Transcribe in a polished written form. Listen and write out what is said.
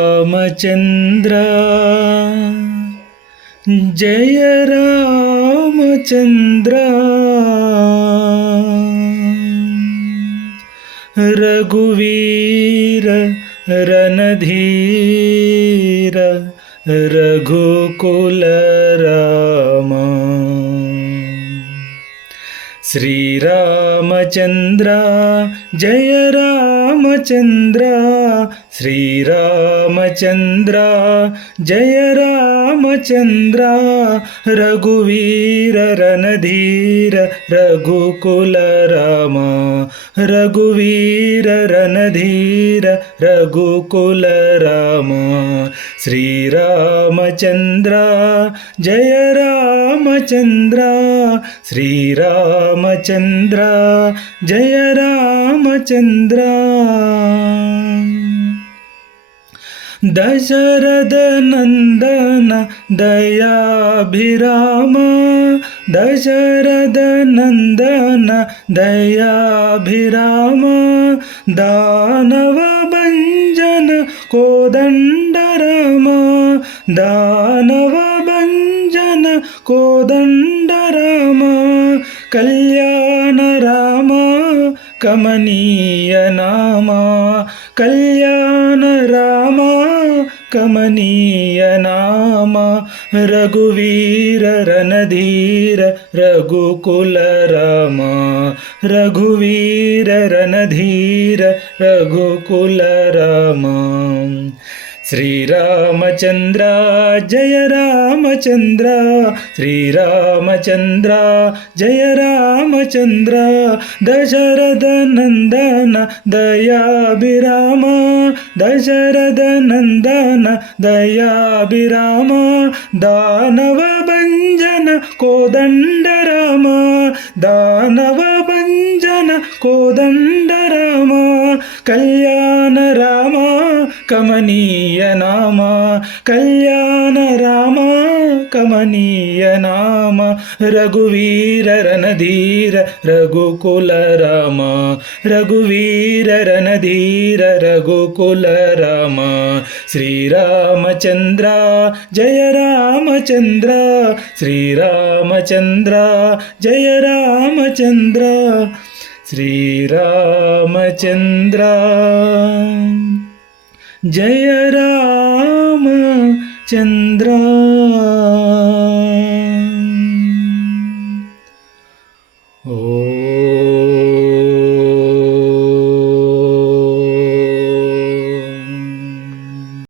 శ్రీరామచంద్ర జయ రామచంద్ర రఘువీర రణధీర రఘుకుల రామ శ్రీరామచంద్ర జయ రామచంద్ర శ్రీరామచంద్ర జయ రామచంద్ర రఘువీర రణధీర రఘుకుల రామ రఘువీర రణధీర రఘుకుల రామ శ్రీరామచంద్ర జయ రామచంద్ర శ్రీరామచంద్ర జయ రామచంద్ర దశరథ నందన దయాభిరామ దశరథ నందన దయాభిరామ దానవ భంజన కోదండ రామ దానవ భంజన కోదండ రామ కళ్యాణ రామ కమనీయ నామ కళ్యాణ రామ కమనీయ నామ రఘువీర రణధీర రఘుకుల రామ రఘువీర రణధీర రఘుకుల రామ శ్రీరామచంద్ర జయ రామచంద్ర శ్రీరామచంద్ర జయ రామచంద్ర దశరథ నందన దయాభిరామ దశరథ నందన దయాభిరామ దానవ భంజన కోదండ రామ దానవ భంజన కోదండ రామ కళ్యాణ రామ కమనీయ నామ కళ్యాణ రామ కమనీయ నామ రఘువీర రణధీర రఘుకుల రామ రఘువీర రణధీర రఘుకుల రామ శ్రీరామచంద్ర జయ రామచంద్ర శ్రీరామచంద్ర జయ రామచంద్ర శ్రీరామచంద్ర జయ రామచంద్ర